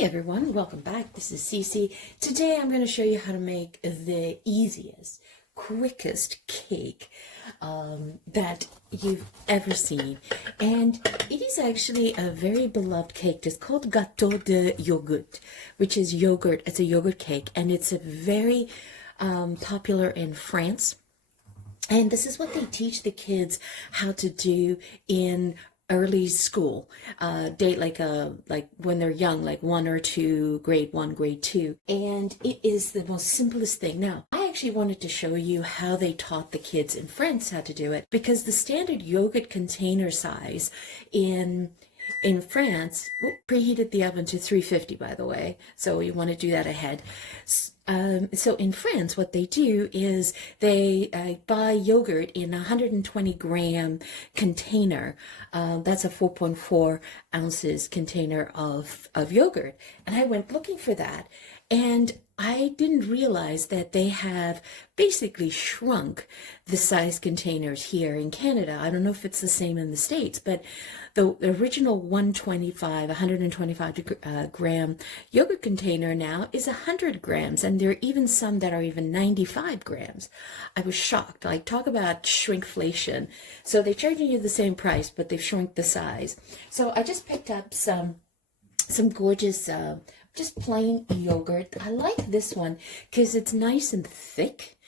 Hey everyone, welcome back. This is Cece. Today I'm going to show you how to make the easiest, quickest cake that you've ever seen. And it is actually a very beloved cake. It's called Gâteau de Yaourt, which is yogurt. It's a yogurt cake, and it's a very popular in France. And this is what they teach the kids how to do in early school, like when they're young, like 1 or 2, grade 1, grade 2. And it is the most simplest thing. Now, I actually wanted to show you how they taught the kids in France how to do it, because the standard yogurt container size in France, preheated the oven to 350, by the way, so you want to do that ahead. So in France, what they do is they buy yogurt in a 120 gram container. That's a 4.4 ounces container of yogurt. And I went looking for that. And I didn't realize that they have basically shrunk the size containers here in Canada. I don't know if it's the same in the States, but the original 125 gram yogurt container now is 100 grams, and there are even some that are even 95 grams. I was shocked. Like, talk about shrinkflation. So they're charging you the same price, but they've shrunk the size. So I just picked up some gorgeous just plain yogurt. I like this one because it's nice and thick.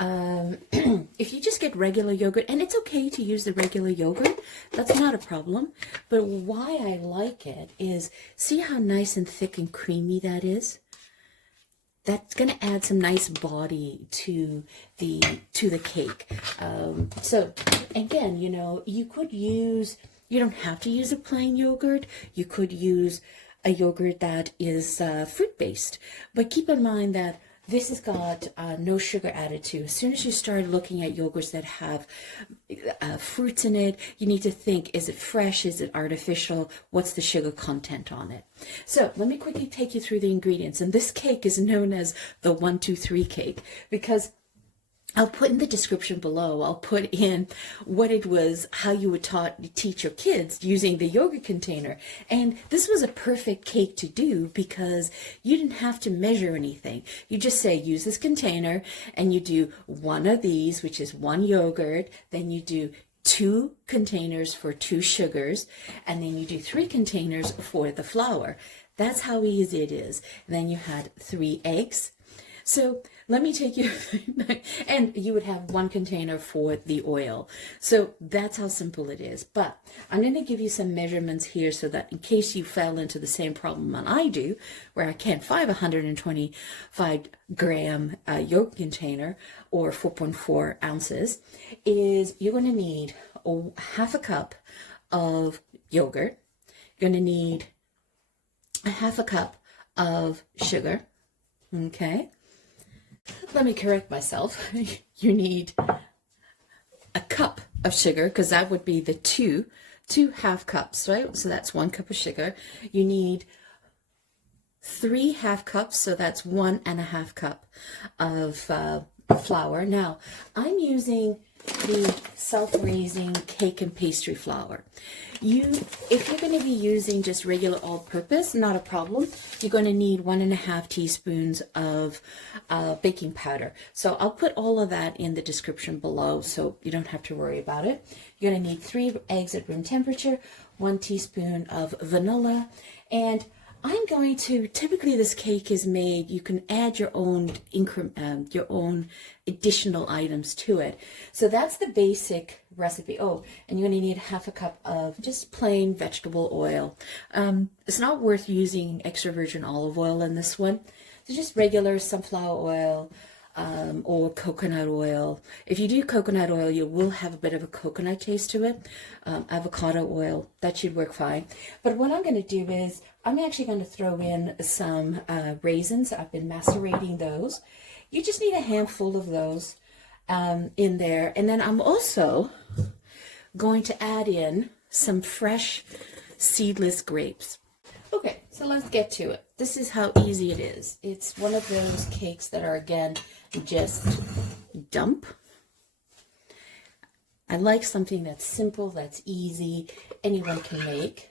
If you just get regular yogurt, and it's okay to use the regular yogurt, that's not a problem. But why I like it is, see how nice and thick and creamy that is? That's going to add some nice body to the cake. So again, you know, you don't have to use a plain yogurt. You could use a yogurt that is fruit-based, but keep in mind that this has got no sugar added to. As soon as you start looking at yogurts that have fruits in it, you need to think, is it fresh? Is it artificial? What's the sugar content on it? So let me quickly take you through the ingredients. And this cake is known as the 1, 2, 3 cake, because I'll put in the description below, I'll put in what it was, how you would teach your kids using the yogurt container. And this was a perfect cake to do because you didn't have to measure anything. You just say, use this container, and you do 1 of these, which is 1 yogurt. Then you do 2 containers for 2 sugars, and then you do 3 containers for the flour. That's how easy it is. And then you had 3 eggs. So let me take you, and you would have 1 container for the oil. So that's how simple it is. But I'm going to give you some measurements here so that in case you fell into the same problem that I do, where I can't find a 125 gram yogurt container or 4.4 ounces, is you're going to need half a cup of yogurt. You're going to need a half a cup of sugar. Okay. Let me correct myself. You need a cup of sugar, because that would be the two half cups, right? So that's 1 cup of sugar. You need 3 half cups, so that's 1.5 cup of flour. Now, I'm using the self-raising cake and pastry flour. If you're going to be using just regular all-purpose, not a problem. You're going to need 1.5 teaspoons of baking powder. So I'll put all of that in the description below, so you don't have to worry about it. You're going to need 3 eggs at room temperature, 1 teaspoon of vanilla, and I'm going to, typically this cake is made, you can add your own additional items to it. So that's the basic recipe. Oh, and you're going to need half a cup of just plain vegetable oil. It's not worth using extra virgin olive oil in this one. So just regular sunflower oil or coconut oil. If you do coconut oil, you will have a bit of a coconut taste to it. Avocado oil, that should work fine. But what I'm going to do is, I'm actually going to throw in some raisins. I've been macerating those. You just need a handful of those in there. And then I'm also going to add in some fresh seedless grapes. Okay, so let's get to it. This is how easy it is. It's one of those cakes that are, again, just dump. I like something that's simple, that's easy, anyone can make.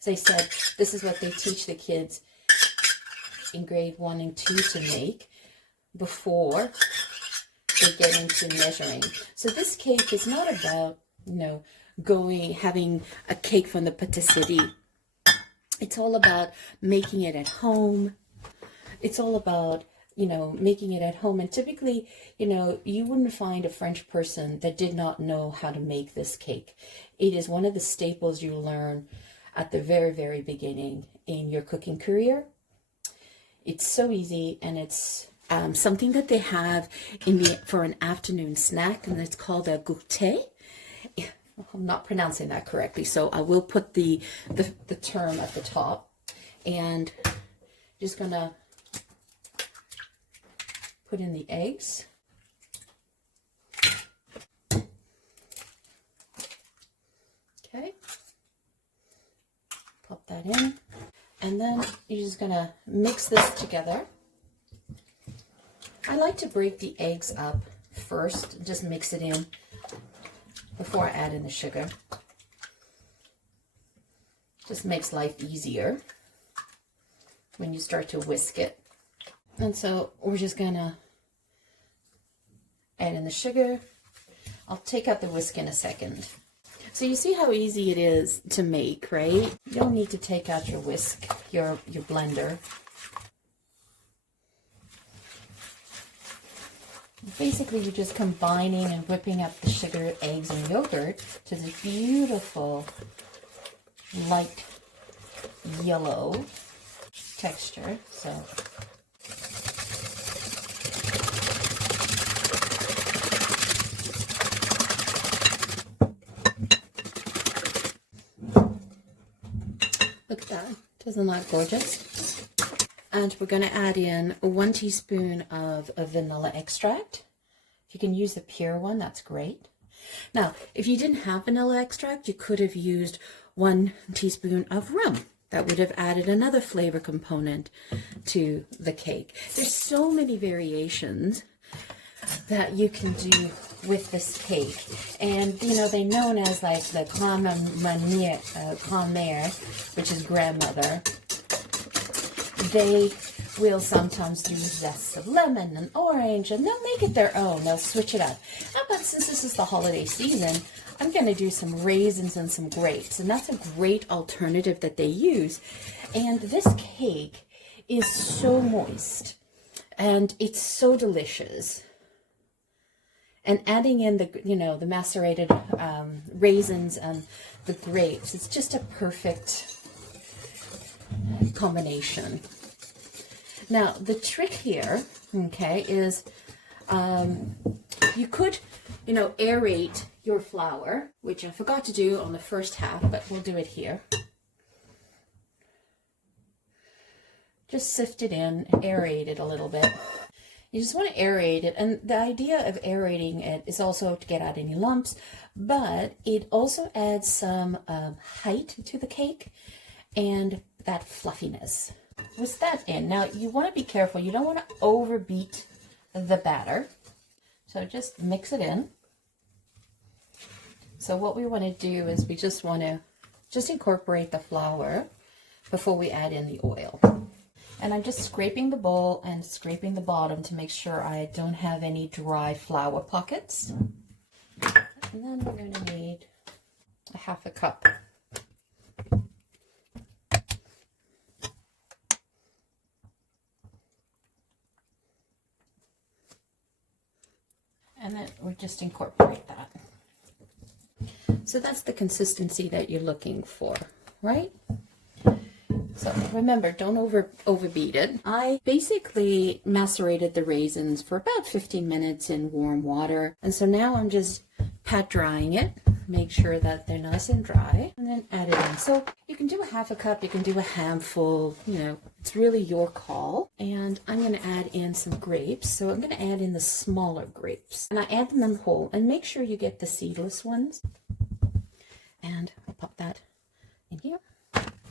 As I said, this is what they teach the kids in grade 1 and 2 to make before they get into measuring. So this cake is not about, having a cake from the patisserie. It's all about making it at home. It's all about, making it at home. And typically, you wouldn't find a French person that did not know how to make this cake. It is one of the staples you learn at the very, very beginning in your cooking career. It's so easy, and it's something that they have for an afternoon snack, and it's called a goûter. I'm not pronouncing that correctly, so I will put the term at the top. And just gonna put in the eggs. Okay, pop that in, and then you're just gonna mix this together. I like to break the eggs up first, just mix it in before I add in the sugar. Just makes life easier when you start to whisk it. And so we're just gonna add in the sugar. I'll take out the whisk in a second. So you see how easy it is to make, right? You don't need to take out your whisk, your blender. Basically, you're just combining and whipping up the sugar, eggs, and yogurt to this beautiful light yellow texture. So look at that. Doesn't that look gorgeous? And we're going to add in 1 teaspoon of vanilla extract. If you can use the pure one, that's great. Now, if you didn't have vanilla extract, you could have used 1 teaspoon of rum. That would have added another flavor component to the cake. There's so many variations that you can do with this cake. And, they're known as like the grand-mère, which is grandmother. They will sometimes do zest of lemon and orange, and they'll make it their own. They'll switch it up. How about, since this is the holiday season, I'm going to do some raisins and some grapes, and that's a great alternative that they use. And this cake is so moist, and it's so delicious. And adding in the macerated raisins and the grapes, it's just a perfect combination. Now, the trick here, okay, is you could, aerate your flour, which I forgot to do on the first half, but we'll do it here. Just sift it in, aerate it a little bit. You just want to aerate it, and the idea of aerating it is also to get out any lumps, but it also adds some height to the cake and that fluffiness. With that in, now you want to be careful. You don't want to overbeat the batter. So just mix it in. So what we want to do is we just want to incorporate the flour before we add in the oil. And I'm just scraping the bowl and scraping the bottom to make sure I don't have any dry flour pockets. And then we're going to need a 1/2 cup. And then we just incorporate that. So that's the consistency that you're looking for, right? So remember, don't overbeat it. I basically macerated the raisins for about 15 minutes in warm water. And so now I'm just pat drying it. Make sure that they're nice and dry, and then add it in. So you can do a 1/2 cup, you can do a handful, it's really your call. And I'm going to add in some grapes. So I'm going to add in the smaller grapes. And I add them in whole, and make sure you get the seedless ones. And I'll pop that in here.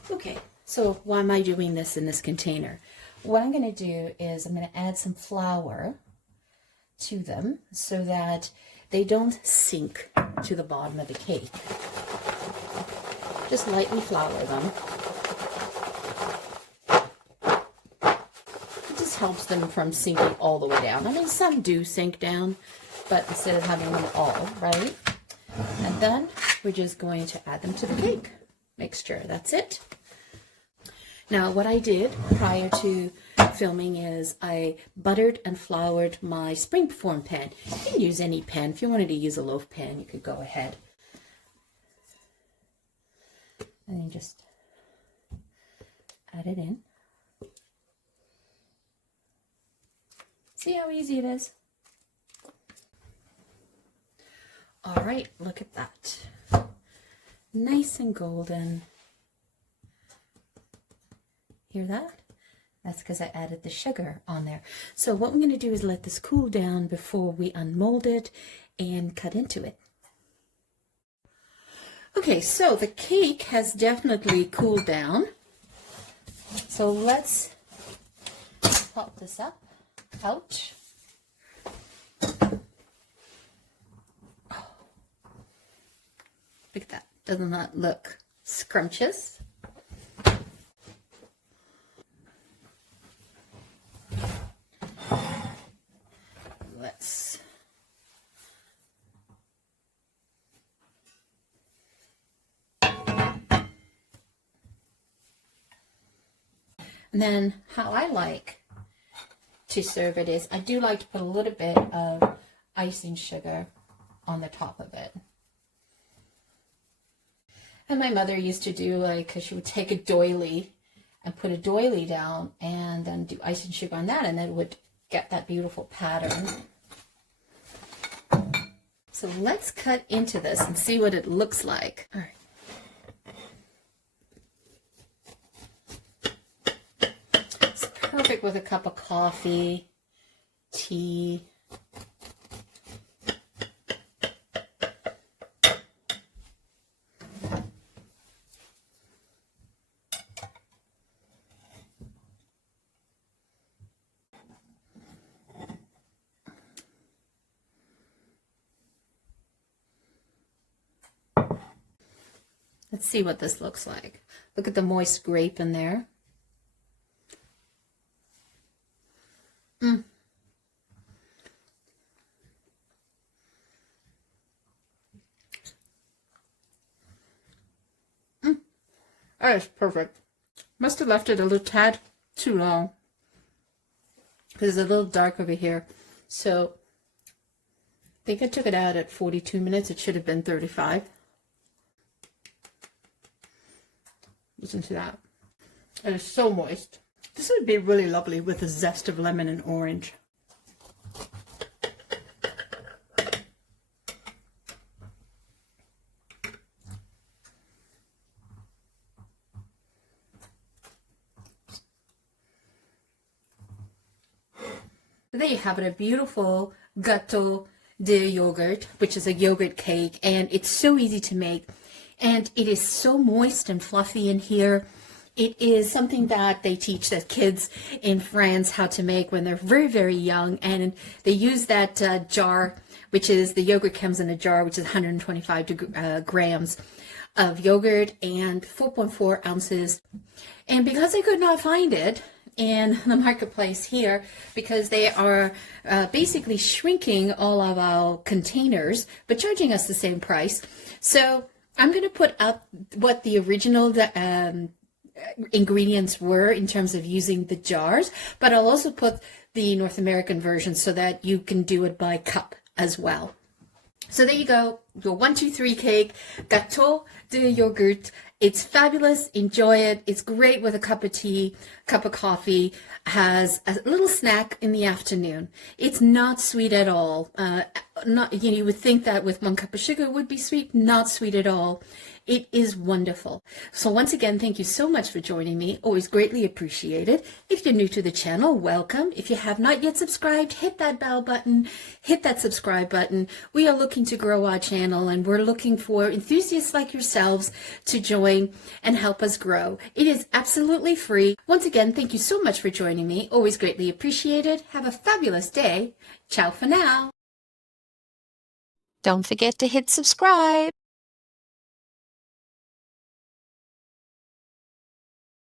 Okay, so why am I doing this in this container? What I'm going to do is I'm going to add some flour to them so that they don't sink to the bottom of the cake. Just lightly flour them. It just helps them from sinking all the way down. I mean, some do sink down, but instead of having them all, right? And then we're just going to add them to the cake mixture. That's it. Now, what I did prior to filming is I buttered and floured my springform pan. You can use any pan. If you wanted to use a loaf pan, you could go ahead. And then just add it in. See how easy it is? All right, look at that. Nice and golden. Hear that? That's because I added the sugar on there. So what we're going to do is let this cool down before we unmold it and cut into it. Okay, so the cake has definitely cooled down. So let's pop this up. Ouch. Oh. Look at that. Doesn't that look scrumptious? And then how I like to serve it is I do like to put a little bit of icing sugar on the top of it. And my mother used to do because she would take a doily and put a doily down and then do icing sugar on that, and then would get that beautiful pattern. So let's cut into this and see what it looks like. All right. Perfect with a cup of coffee, tea. Let's see what this looks like. Look at the moist grape in there. That is perfect. Must have left it a little tad too long because it's a little dark over here. So I think I took it out at 42 minutes. It should have been 35. Listen to that. It is so moist. This would be really lovely with a zest of lemon and orange. There you have it, a beautiful Gâteau de Yaourt, which is a yogurt cake, and it's so easy to make, and it is so moist and fluffy in here. It is something that they teach the kids in France how to make when they're very, very young, and they use that jar, which is, the yogurt comes in a jar, which is 125 grams of yogurt and 4.4 ounces. And because I could not find it in the marketplace here, because they are basically shrinking all of our containers, but charging us the same price. So I'm going to put up what the original ingredients were in terms of using the jars, but I'll also put the North American version so that you can do it by cup as well. So there you go, your 1, 2, 3 cake, Gâteau de Yaourt. It's fabulous. Enjoy it. It's great with a cup of tea, cup of coffee, has a little snack in the afternoon. It's not sweet at all. You would think that with 1 cup of sugar it would be sweet. Not sweet at all. It is wonderful. So once again, thank you so much for joining me. Always greatly appreciated. If you're new to the channel, welcome. If you have not yet subscribed, hit that bell button, hit that subscribe button. We are looking to grow our channel, and we're looking for enthusiasts like yourselves to join and help us grow. It is absolutely free. Once again, thank you so much for joining me. Always greatly appreciated. Have a fabulous day. Ciao for now. Don't forget to hit subscribe.